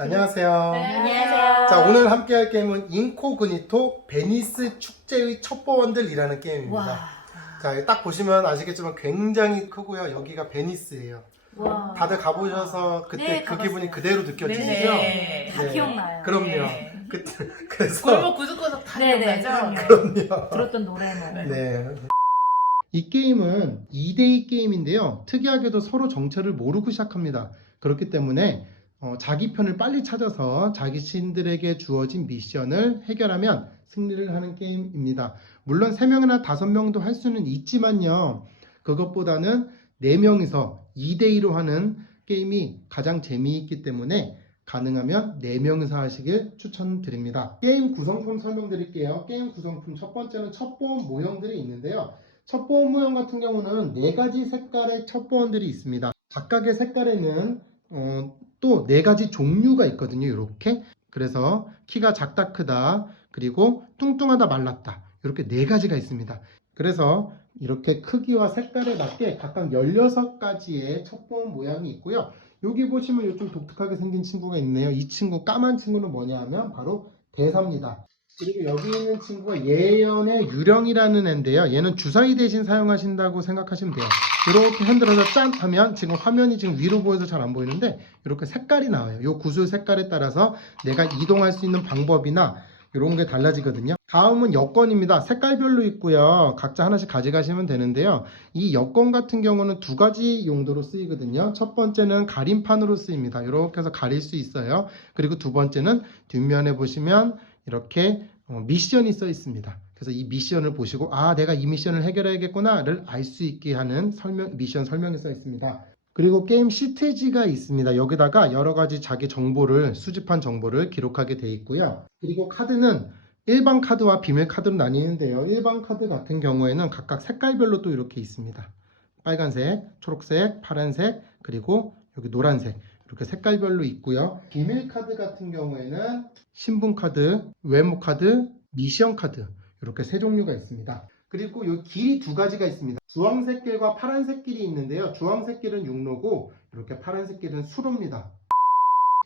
안녕하세요. 네, 안녕하세요. 자, 오늘 함께 할 게임은 인코그니토 베니스 축제의 첩보원들이라는 게임입니다. 와. 자, 딱 보시면 아시겠지만 굉장히 크고요. 여기가 베니스예요. 와. 다들 가보셔서 그때 네, 그 가봤어요. 기분이 그대로 느껴지시죠? 네. 다 기억나요. 그럼요. 네. 그래서 골목 구석구석 다 네네, 기억나죠? 그럼요. 들었던 노래는. 네. 이 게임은 2대2 게임인데요. 특이하게도 서로 정체를 모르고 시작합니다. 그렇기 때문에 자기 편을 빨리 찾아서 자기 신들에게 주어진 미션을 해결하면 승리를 하는 게임입니다. 물론 3명이나 5명도 할 수는 있지만요. 그것보다는 4명이서 2대2로 하는 게임이 가장 재미있기 때문에 가능하면 4명이서 하시길 추천드립니다. 게임 구성품 설명드릴게요. 게임 구성품 첫 번째는 첩보원 모형들이 있는데요. 첩보원 모형 같은 경우는 4가지 색깔의 첩보원들이 있습니다. 각각의 색깔에는 또 4가지 종류가 있거든요. 이렇게. 그래서 키가 작다 크다 그리고 뚱뚱하다 말랐다 이렇게 4가지가 있습니다. 그래서 이렇게 크기와 색깔에 맞게 각각 16가지의 첩보원 모양이 있고요. 여기 보시면 좀 독특하게 생긴 친구가 있네요. 이 친구 까만 친구는 뭐냐 하면 바로 대사입니다. 그리고 여기 있는 친구가 예언의 유령이라는 애인데요. 얘는 주사위 대신 사용하신다고 생각하시면 돼요. 이렇게 흔들어서 짠 하면 지금 화면이 지금 위로 보여서 잘 안 보이는데 이렇게 색깔이 나와요. 이 구슬 색깔에 따라서 내가 이동할 수 있는 방법이나 이런 게 달라지거든요. 다음은 여권입니다. 색깔별로 있고요. 각자 하나씩 가져가시면 되는데요. 이 여권 같은 경우는 2가지 용도로 쓰이거든요. 첫 번째는 가림판으로 쓰입니다. 이렇게 해서 가릴 수 있어요. 그리고 두 번째는 뒷면에 보시면 이렇게 미션이 써 있습니다. 그래서 이 미션을 보시고 내가 이 미션을 해결해야겠구나를 알 수 있게 하는 미션 설명이 써 있습니다. 그리고 게임 시트지가 있습니다. 여기다가 여러 가지 자기 정보를 수집한 정보를 기록하게 되어 있고요. 그리고 카드는 일반 카드와 비밀 카드로 나뉘는데요. 일반 카드 같은 경우에는 각각 색깔별로 또 이렇게 있습니다. 빨간색, 초록색, 파란색, 그리고 여기 노란색 이렇게 색깔별로 있고요. 비밀 카드 같은 경우에는 신분 카드, 외모 카드, 미션 카드 이렇게 3종류가 있습니다. 그리고 이 길이 2가지가 있습니다. 주황색 길과 파란색 길이 있는데요. 주황색 길은 육로고 이렇게 파란색 길은 수로입니다.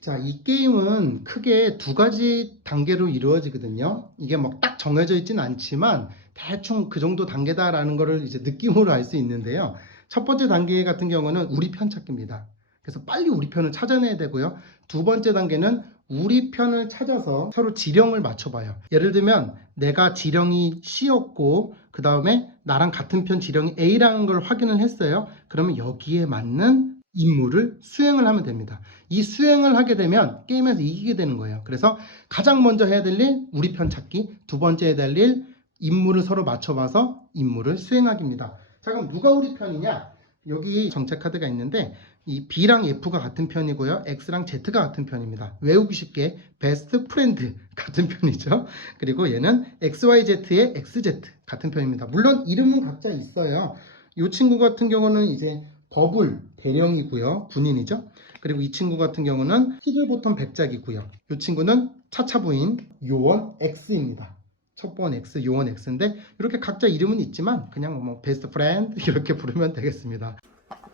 자, 이 게임은 크게 2가지 단계로 이루어지거든요. 이게 막 딱 정해져 있진 않지만 대충 그 정도 단계다라는 거를 이제 느낌으로 알 수 있는데요. 첫 번째 단계 같은 경우는 우리 편 찾기입니다. 그래서 빨리 우리 편을 찾아내야 되고요. 두 번째 단계는 우리 편을 찾아서 서로 지령을 맞춰봐요. 예를 들면 내가 지령이 C였고 그 다음에 나랑 같은 편 지령이 A라는 걸 확인을 했어요. 그러면 여기에 맞는 임무를 수행을 하면 됩니다. 이 수행을 하게 되면 게임에서 이기게 되는 거예요. 그래서 가장 먼저 해야 될 일 우리 편 찾기, 두 번째 해야 될 일 임무를 서로 맞춰봐서 임무를 수행하기입니다. 자, 그럼 누가 우리 편이냐? 여기 정체 카드가 있는데 이 B랑 F가 같은 편이고요. X랑 Z가 같은 편입니다. 외우기 쉽게 베스트 프렌드 같은 편이죠. 그리고 얘는 XYZ의 XZ 같은 편입니다. 물론 이름은 각자 있어요. 이 친구 같은 경우는 이제 버블 대령이고요. 군인이죠. 그리고 이 친구 같은 경우는 히들보텀 백작이고요. 이 친구는 차차 부인 요원 X입니다. 첩보원 X, 요원 X인데 이렇게 각자 이름은 있지만 그냥 뭐 베스트 프렌드 이렇게 부르면 되겠습니다.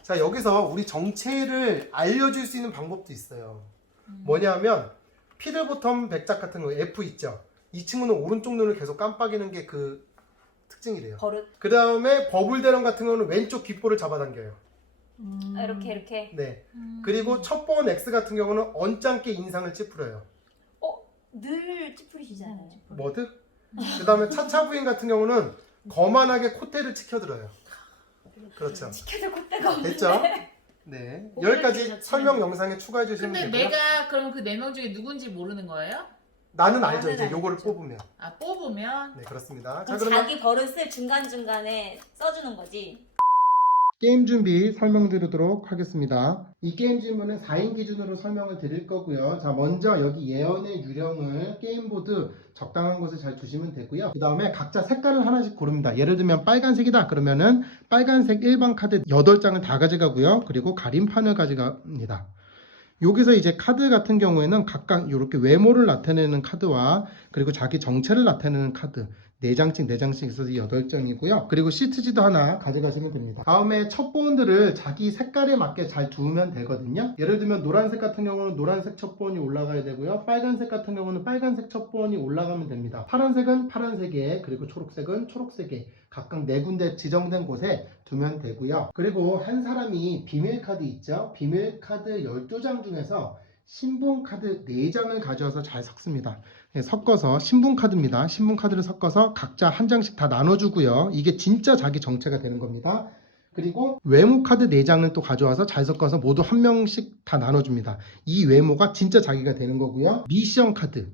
자, 여기서 우리 정체를 알려줄 수 있는 방법도 있어요. 뭐냐면 피들보텀 백작 같은 거 F 있죠. 이 친구는 오른쪽 눈을 계속 깜빡이는 게 그 특징이래요. 버릇. 그 다음에 버블대령 같은 경우는 왼쪽 귓볼을 잡아당겨요. 이렇게. 네. 그리고 첩보원 X 같은 경우는 언짢게 인상을 찌푸려요. 늘 찌푸리시잖아요. 뭐드? 그 다음에 차차 부인 같은 경우는 거만하게 콧대를 치켜들어요. 그렇죠. 지켜줄 콧대가 없는데. 됐죠? 네. 여기까지 설명 영상에 추가해 주시면 근데 되고요. 내가 그럼 그 4명 중에 누군지 모르는 거예요? 나는 알죠. 나는 이제 알죠. 요거를 뽑으면. 뽑으면? 네, 그렇습니다. 자, 그럼 그러면 자기 버릇을 중간중간에 써주는 거지. 게임 준비 설명드리도록 하겠습니다. 이 게임 질문은 4인 기준으로 설명을 드릴 거고요. 자, 먼저 여기 예언의 유령을 게임보드 적당한 곳에 잘 두시면 되고요. 그 다음에 각자 색깔을 하나씩 고릅니다. 예를 들면 빨간색이다 그러면은 빨간색 일반 카드 8장을 다 가져가고요. 그리고 가림판을 가져갑니다. 여기서 이제 카드 같은 경우에는 각각 이렇게 외모를 나타내는 카드와 그리고 자기 정체를 나타내는 카드 4장씩 있어서 8장이고요. 그리고 시트지도 하나 가져가시면 됩니다. 다음에 첩보원들을 자기 색깔에 맞게 잘 두면 되거든요. 예를 들면 노란색 같은 경우는 노란색 첩보원이 올라가야 되고요. 빨간색 같은 경우는 빨간색 첩보원이 올라가면 됩니다. 파란색은 파란색에, 그리고 초록색은 초록색에 각각 4군데 지정된 곳에 두면 되고요. 그리고 한 사람이 비밀카드 있죠? 비밀카드 12장 중에서 신분카드 4장을 가져와서 잘 섞습니다. 네, 섞어서 신분카드입니다. 신분카드를 섞어서 각자 한 장씩 다 나눠주고요. 이게 진짜 자기 정체가 되는 겁니다. 그리고 외모카드 4장을 또 가져와서 잘 섞어서 모두 한 명씩 다 나눠줍니다. 이 외모가 진짜 자기가 되는 거고요.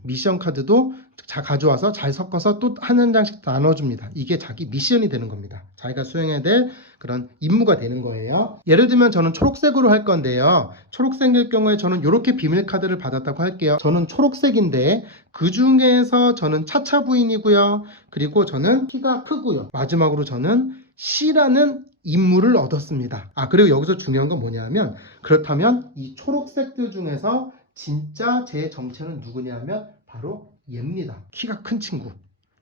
미션카드도 가져와서 잘 섞어서 또 한 장씩 나눠줍니다. 이게 자기 미션이 되는 겁니다. 자기가 수행해야 될 그런 임무가 되는 거예요. 예를 들면 저는 초록색으로 할 건데요. 초록색일 경우에 저는 이렇게 비밀카드를 받았다고 할게요. 저는 초록색인데 그 중에서 저는 차차 부인이고요. 그리고 저는 키가 크고요. 마지막으로 저는 C라는 임무를 얻었습니다. 그리고 여기서 중요한 건 뭐냐면, 그렇다면 이 초록색들 중에서 진짜 제 정체는 누구냐면 바로 얘입니다. 키가 큰 친구.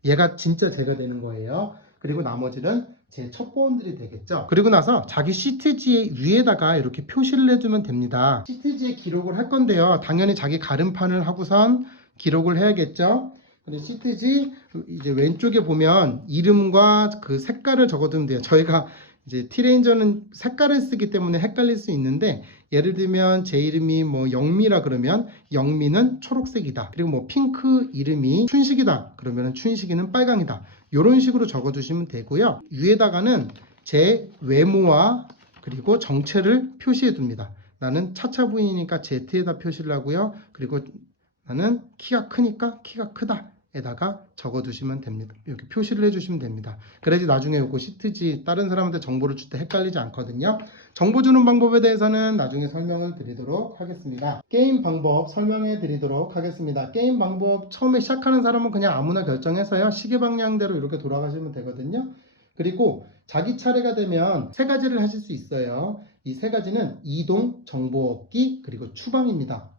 얘가 진짜 제가 되는 거예요. 그리고 나머지는 제 첩보원들이 되겠죠. 그리고 나서 자기 시트지 위에다가 이렇게 표시를 해주면 됩니다. 시트지에 기록을 할 건데요. 당연히 자기 가름판을 하고선 기록을 해야겠죠. 근데 시트지 이제 왼쪽에 보면 이름과 그 색깔을 적어두면 돼요. 저희가 이제 T레인저는 색깔을 쓰기 때문에 헷갈릴 수 있는데, 예를 들면 제 이름이 뭐 영미라 그러면 영미는 초록색이다. 그리고 뭐 핑크 이름이 춘식이다. 그러면 춘식이는 빨강이다. 이런 식으로 적어주시면 되고요. 위에다가는 제 외모와 그리고 정체를 표시해 둡니다. 나는 차차 부인이니까 Z에다 표시를 하고요. 그리고 나는 키가 크니까 키가 크다 에다가 적어두시면 됩니다. 이렇게 표시를 해주시면 됩니다. 그래야지 나중에 요거 시트지 다른 사람한테 정보를 줄 때 헷갈리지 않거든요. 정보 주는 방법에 대해서는 나중에 설명을 드리도록 하겠습니다. 게임 방법 설명해 드리도록 하겠습니다. 게임 방법 처음에 시작하는 사람은 그냥 아무나 결정해서요. 시계 방향대로 이렇게 돌아가시면 되거든요. 그리고 자기 차례가 되면 3가지를 하실 수 있어요. 이 3가지는 이동, 정보 얻기, 그리고 추방입니다.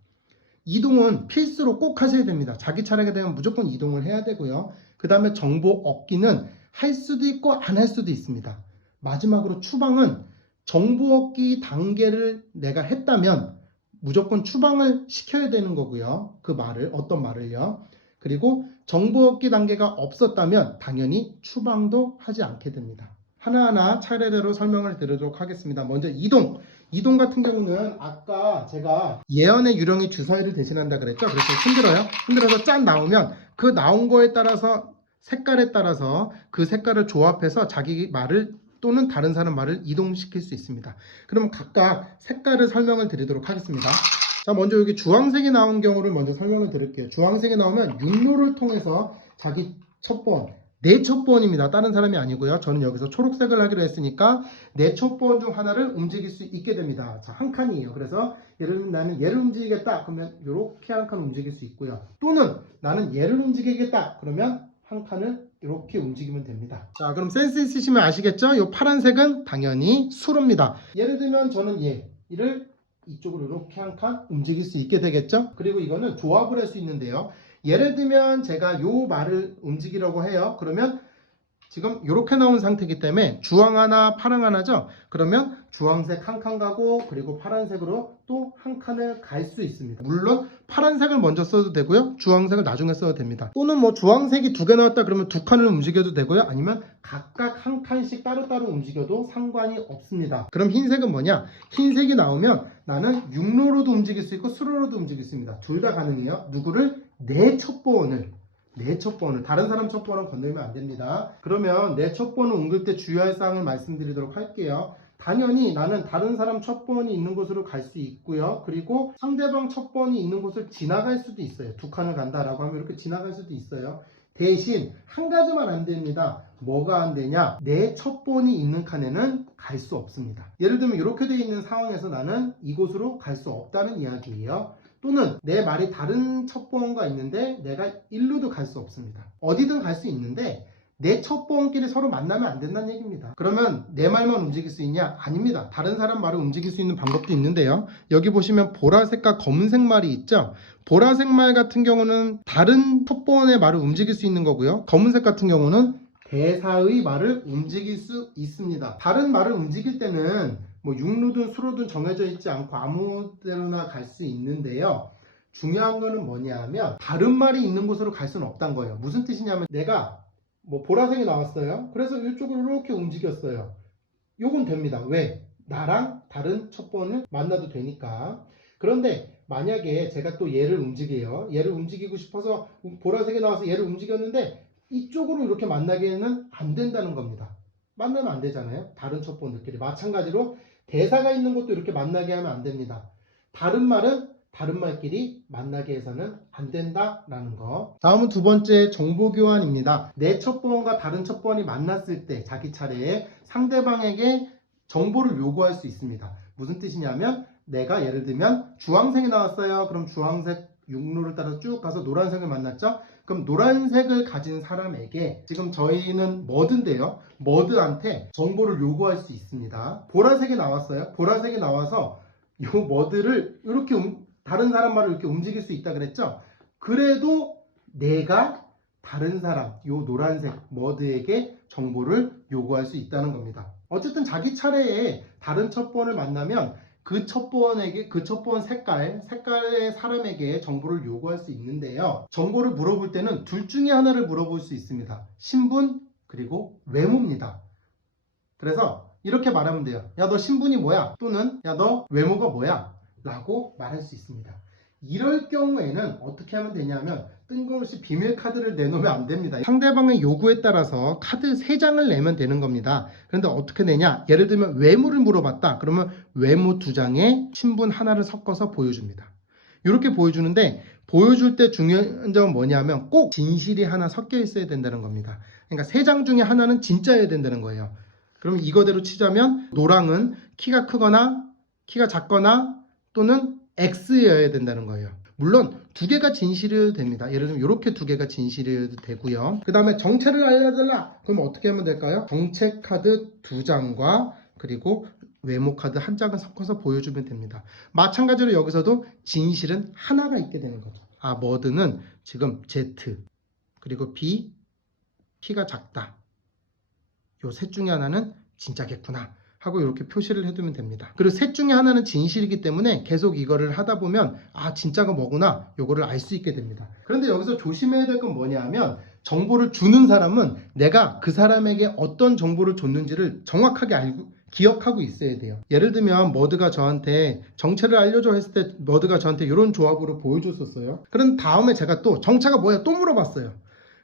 이동은 필수로 꼭 하셔야 됩니다. 자기 차례가 되면 무조건 이동을 해야 되고요. 그 다음에 정보 얻기는 할 수도 있고 안 할 수도 있습니다. 마지막으로 추방은 정보 얻기 단계를 내가 했다면 무조건 추방을 시켜야 되는 거고요. 그 말을, 어떤 말을요. 그리고 정보 얻기 단계가 없었다면 당연히 추방도 하지 않게 됩니다. 하나하나 차례대로 설명을 드리도록 하겠습니다. 먼저 이동 같은 경우는 아까 제가 예언의 유령이 주사위를 대신한다 그랬죠? 그래서 흔들어서 짠 나오면 그 나온 거에 따라서 색깔에 따라서 그 색깔을 조합해서 자기 말을 또는 다른 사람 말을 이동시킬 수 있습니다. 그럼 각각 색깔을 설명을 드리도록 하겠습니다. 자, 먼저 여기 주황색이 나온 경우를 먼저 설명을 드릴게요. 주황색이 나오면 육로를 통해서 자기 첩보원, 내 첩보원입니다. 다른 사람이 아니고요. 저는 여기서 초록색을 하기로 했으니까 내 첩보원 중 하나를 움직일 수 있게 됩니다. 자, 한 칸이에요. 그래서 예를 들면 나는 얘를 움직이겠다. 그러면 이렇게 한 칸 움직일 수 있고요. 또는 나는 얘를 움직이겠다. 그러면 한 칸을 이렇게 움직이면 됩니다. 자, 그럼 센스 있으시면 아시겠죠? 이 파란색은 당연히 수로입니다. 예를 들면 저는 얘를 이쪽으로 이렇게 한 칸 움직일 수 있게 되겠죠? 그리고 이거는 조합을 할 수 있는데요. 예를 들면 제가 요 말을 움직이려고 해요. 그러면 지금 이렇게 나온 상태이기 때문에 주황 하나, 파랑 하나죠? 그러면 주황색 한 칸 가고 그리고 파란색으로 또 한 칸을 갈 수 있습니다. 물론 파란색을 먼저 써도 되고요. 주황색을 나중에 써도 됩니다. 또는 뭐 주황색이 2개 나왔다 그러면 2칸을 움직여도 되고요. 아니면 각각 한 칸씩 따로따로 움직여도 상관이 없습니다. 그럼 흰색은 뭐냐? 흰색이 나오면 나는 육로로도 움직일 수 있고 수로로도 움직일 수 있습니다. 둘 다 가능해요. 누구를? 내 첩보원을 다른 사람 첩보원은 건들면 안 됩니다. 그러면 내 첩보원을 옮길 때 주의할 사항을 말씀드리도록 할게요. 당연히 나는 다른 사람 첩보원이 있는 곳으로 갈 수 있고요. 그리고 상대방 첩보원이 있는 곳을 지나갈 수도 있어요. 2칸을 간다라고 하면 이렇게 지나갈 수도 있어요. 대신 한 가지만 안 됩니다. 뭐가 안 되냐? 내 첩보원이 있는 칸에는 갈 수 없습니다. 예를 들면 이렇게 되어 있는 상황에서 나는 이곳으로 갈 수 없다는 이야기예요. 또는 내 말이 다른 첩보원과 있는데 내가 일로도 갈 수 없습니다. 어디든 갈 수 있는데 내 첩보원끼리 서로 만나면 안 된다는 얘기입니다. 그러면 내 말만 움직일 수 있냐? 아닙니다. 다른 사람 말을 움직일 수 있는 방법도 있는데요. 여기 보시면 보라색과 검은색 말이 있죠. 보라색 말 같은 경우는 다른 첩보원의 말을 움직일 수 있는 거고요. 검은색 같은 경우는 대사의 말을 움직일 수 있습니다. 다른 말을 움직일 때는 뭐 육루든 수로든 정해져 있지 않고 아무 데로나 갈 수 있는데요. 중요한 거는 뭐냐 하면 다른 말이 있는 곳으로 갈 수는 없다는 거예요. 무슨 뜻이냐면 내가 뭐 보라색이 나왔어요. 그래서 이쪽으로 이렇게 움직였어요. 요건 됩니다. 왜? 나랑 다른 첩보원을 만나도 되니까. 그런데 만약에 제가 또 얘를 움직여요. 얘를 움직이고 싶어서 보라색이 나와서 얘를 움직였는데 이쪽으로 이렇게 만나기에는 안 된다는 겁니다. 만나면 안 되잖아요. 다른 첩보원들끼리. 마찬가지로 대사가 있는 곳도 이렇게 만나게 하면 안 됩니다. 다른 말은 다른 말끼리 만나게 해서는 안 된다라는 거. 다음은 두 번째 정보교환입니다. 내 첩보원과 다른 첩보원이 만났을 때 자기 차례에 상대방에게 정보를 요구할 수 있습니다. 무슨 뜻이냐면 내가 예를 들면 주황색이 나왔어요. 그럼 주황색 육로를 따라 쭉 가서 노란색을 만났죠. 그럼 노란색을 가진 사람에게 지금 저희는 머드인데요. 머드한테 정보를 요구할 수 있습니다. 보라색이 나왔어요. 보라색이 나와서 이 머드를 이렇게 다른 사람 말을 이렇게 움직일 수 있다 그랬죠. 그래도 내가 다른 사람, 요 노란색 머드에게 정보를 요구할 수 있다는 겁니다. 어쨌든 자기 차례에 다른 첩보원을 만나면 그 첩보원에게 그 첩보원 색깔의 사람에게 정보를 요구할 수 있는데요. 정보를 물어볼 때는 둘 중에 하나를 물어볼 수 있습니다. 신분 그리고 외모입니다. 그래서 이렇게 말하면 돼요. 야, 너 신분이 뭐야? 또는 야, 너 외모가 뭐야? 라고 말할 수 있습니다. 이럴 경우에는 어떻게 하면 되냐면 뜬금없이 비밀 카드를 내놓으면 안 됩니다. 상대방의 요구에 따라서 카드 3장을 내면 되는 겁니다. 그런데 어떻게 내냐? 예를 들면 외모를 물어봤다. 그러면 외모 2장에 신분 하나를 섞어서 보여줍니다. 이렇게 보여주는데 보여줄 때 중요한 점은 뭐냐면 꼭 진실이 하나 섞여 있어야 된다는 겁니다. 그러니까 3장 중에 하나는 진짜여야 된다는 거예요. 그럼 이거대로 치자면 노랑은 키가 크거나 키가 작거나 또는 X여야 된다는 거예요. 물론 2개가 진실이어도 됩니다. 예를 들면 이렇게 2개가 진실이어도 되고요. 그 다음에 정체를 알려달라. 그럼 어떻게 하면 될까요? 정체 카드 2장과 그리고 외모 카드 1장을 섞어서 보여주면 됩니다. 마찬가지로 여기서도 진실은 하나가 있게 되는 거죠. 아, 머드는 지금 Z 그리고 B, 키가 작다. 요 셋 중에 하나는 진짜겠구나 하고 이렇게 표시를 해두면 됩니다. 그리고 셋 중에 하나는 진실이기 때문에 계속 이거를 하다 보면 아, 진짜가 뭐구나 요거를 알 수 있게 됩니다. 그런데 여기서 조심해야 될 건 뭐냐 하면 정보를 주는 사람은 내가 그 사람에게 어떤 정보를 줬는지를 정확하게 기억하고 있어야 돼요. 예를 들면 머드가 저한테 정체를 알려줘 했을 때 머드가 저한테 이런 조합으로 보여줬었어요. 그런 다음에 제가 또 정체가 뭐야 또 물어봤어요.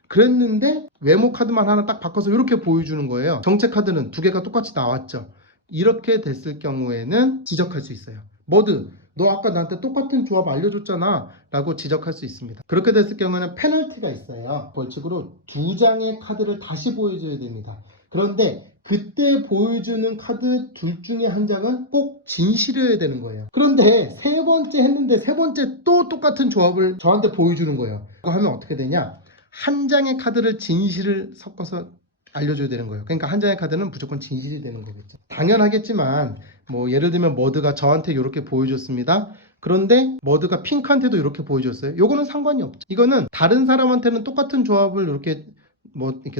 그랬는데 외모 카드만 하나 딱 바꿔서 이렇게 보여주는 거예요. 정체 카드는 2개가 똑같이 나왔죠. 이렇게 됐을 경우에는 지적할 수 있어요. 머드, 너 아까 나한테 똑같은 조합 알려줬잖아 라고 지적할 수 있습니다. 그렇게 됐을 경우에는 페널티가 있어요. 벌칙으로 2장의 카드를 다시 보여줘야 됩니다. 그런데 그때 보여주는 카드 둘 중에 한 장은 꼭 진실이어야 되는 거예요. 그런데 3번째 했는데 3번째 또 똑같은 조합을 저한테 보여주는 거예요. 그거 하면 어떻게 되냐? 한 장의 카드를 진실을 섞어서 알려줘야 되는 거예요. 그러니까 한 장의 카드는 무조건 진실이 되는 거겠죠. 당연하겠지만 뭐 예를 들면 머드가 저한테 이렇게 보여줬습니다. 그런데 머드가 핑크한테도 이렇게 보여줬어요. 요거는 상관이 없죠. 이거는 다른 사람한테는 똑같은 조합을 이렇게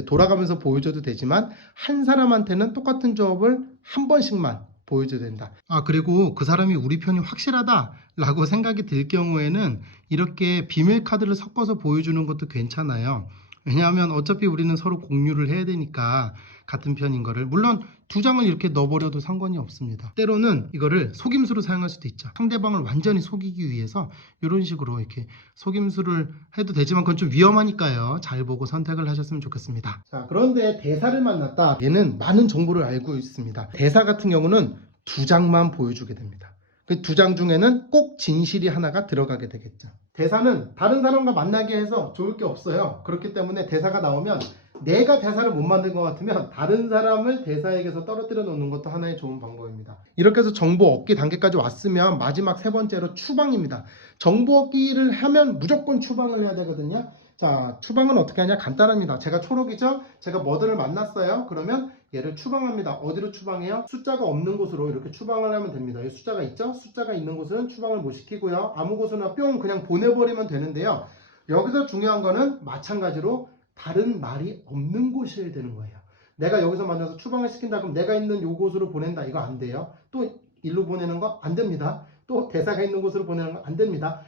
돌아가면서 보여줘도 되지만 한 사람한테는 똑같은 조합을 한 번씩만 보여줘야 된다. 아, 그리고 그 사람이 우리 편이 확실하다 라고 생각이 들 경우에는 이렇게 비밀 카드를 섞어서 보여주는 것도 괜찮아요. 왜냐하면 어차피 우리는 서로 공유를 해야 되니까 같은 편인 거를. 물론 2장을 이렇게 넣어버려도 상관이 없습니다. 때로는 이거를 속임수로 사용할 수도 있죠. 상대방을 완전히 속이기 위해서 이런 식으로 이렇게 속임수를 해도 되지만 그건 좀 위험하니까요. 잘 보고 선택을 하셨으면 좋겠습니다. 자, 그런데 대사를 만났다. 얘는 많은 정보를 알고 있습니다. 대사 같은 경우는 2장만 보여주게 됩니다. 그 2장 중에는 꼭 진실이 하나가 들어가게 되겠죠. 대사는 다른 사람과 만나게 해서 좋을 게 없어요. 그렇기 때문에 대사가 나오면 내가 대사를 못 만든 것 같으면 다른 사람을 대사에게서 떨어뜨려 놓는 것도 하나의 좋은 방법입니다. 이렇게 해서 정보 얻기 단계까지 왔으면 마지막 3번째로 추방입니다. 정보 얻기를 하면 무조건 추방을 해야 되거든요. 자, 추방은 어떻게 하냐? 간단합니다. 제가 초록이죠? 제가 머드를 만났어요. 그러면 얘를 추방합니다. 어디로 추방해요? 숫자가 없는 곳으로 이렇게 추방을 하면 됩니다. 여기 숫자가 있죠? 숫자가 있는 곳은 추방을 못 시키고요. 아무 곳이나 뿅 그냥 보내버리면 되는데요. 여기서 중요한 거는 마찬가지로 다른 말이 없는 곳이어야 되는 거예요. 내가 여기서 만나서 추방을 시킨다 그럼 내가 있는 요곳으로 보낸다. 이거 안 돼요. 또 일로 보내는 거 안 됩니다. 또 대사가 있는 곳으로 보내는 거 안 됩니다.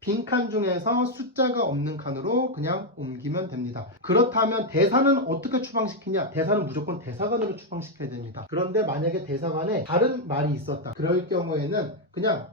빈칸 중에서 숫자가 없는 칸으로 그냥 옮기면 됩니다. 그렇다면 대사는 어떻게 추방시키냐? 대사는 무조건 대사관으로 추방시켜야 됩니다. 그런데 만약에 대사관에 다른 말이 있었다. 그럴 경우에는 그냥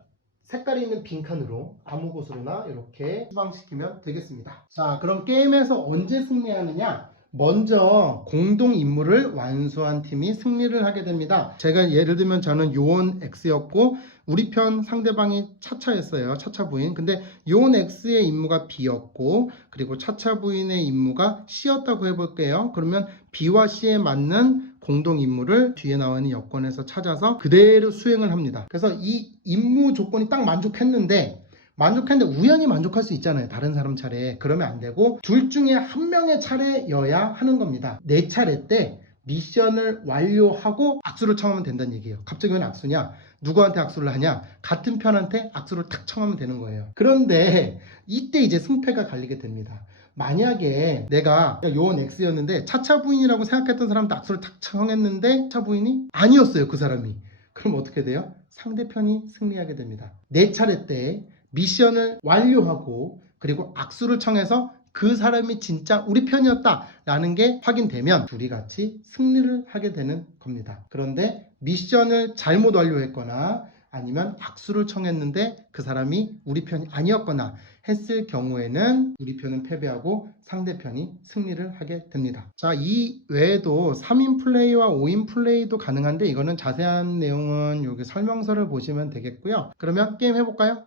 색깔이 있는 빈칸으로 아무 곳으로나 이렇게 추방시키면 되겠습니다. 자, 그럼 게임에서 언제 승리하느냐? 먼저 공동 임무를 완수한 팀이 승리를 하게 됩니다. 제가 예를 들면 저는 요원 X였고 우리 편 상대방이 차차였어요. 차차 부인. 근데 요원 X의 임무가 B였고 그리고 차차 부인의 임무가 C였다고 해볼게요. 그러면 B와 C에 맞는 공동 임무를 뒤에 나와 있는 여권에서 찾아서 그대로 수행을 합니다. 그래서 이 임무 조건이 딱 만족했는데 우연히 만족할 수 있잖아요. 다른 사람 차례에. 그러면 안 되고 둘 중에 한 명의 차례여야 하는 겁니다. 내 차례 때 미션을 완료하고 악수를 청하면 된다는 얘기예요. 갑자기 왜 악수냐? 누구한테 악수를 하냐? 같은 편한테 악수를 탁 청하면 되는 거예요. 그런데 이때 이제 승패가 갈리게 됩니다. 만약에 내가 요원 X였는데 차차 부인이라고 생각했던 사람한테 악수를 탁 청했는데 차차 부인이 아니었어요. 그 사람이. 그럼 어떻게 돼요? 상대편이 승리하게 됩니다. 내 차례 때 미션을 완료하고 그리고 악수를 청해서 그 사람이 진짜 우리 편이었다 라는 게 확인되면 둘이 같이 승리를 하게 되는 겁니다. 그런데 미션을 잘못 완료했거나 아니면 악수를 청했는데 그 사람이 우리 편이 아니었거나 했을 경우에는 우리 편은 패배하고 상대편이 승리를 하게 됩니다. 자, 이 외에도 3인 플레이와 5인 플레이도 가능한데 이거는 자세한 내용은 여기 설명서를 보시면 되겠고요. 그러면 게임 해볼까요?